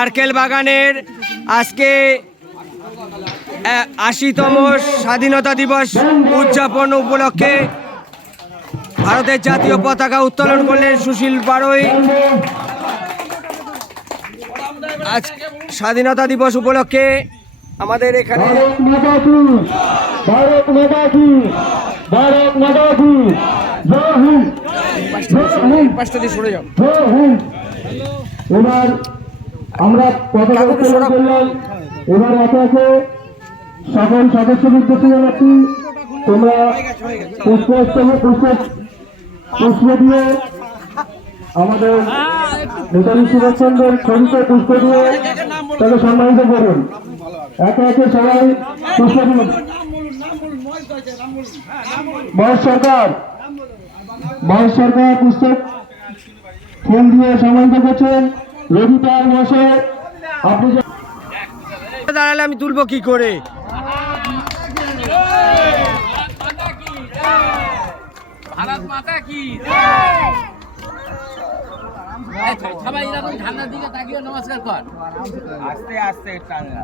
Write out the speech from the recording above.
নারকেল বাগানের আজকে ৮০তম স্বাধীনতা দিবস উদযাপন উপলক্ষে ভারতের জাতীয় পতাকা উত্তোলন করলেন সুশীল বারোই। আজ স্বাধীনতা দিবস উপলক্ষে আমাদের এখানে এবার আমরা পতাকা উত্তোলন করলাম। এবার আছে সকল সদস্যদের উদ্দেশ্যে জানাচ্ছি, তোমরা পুষ্প দিয়ে আমাদের নেতাজি সুভাষচন্দ্রের ছবিতে পুষ্প দিয়ে তাকে সম্মানিত করুন। একে একে সবাই পুষ্প দিন। মহেশ সরকার পুস্তক ফুল দিয়ে সম্মানিত করছেন। রবি পাল মহাশয়, আপনি দাঁড়ালে আমি তুলবো কি করে? ভারত মাতা কি সবাই এরকম ঠান্ডার দিকে তাকিয়ে নমস্কার কর। আস্তে আস্তে টানা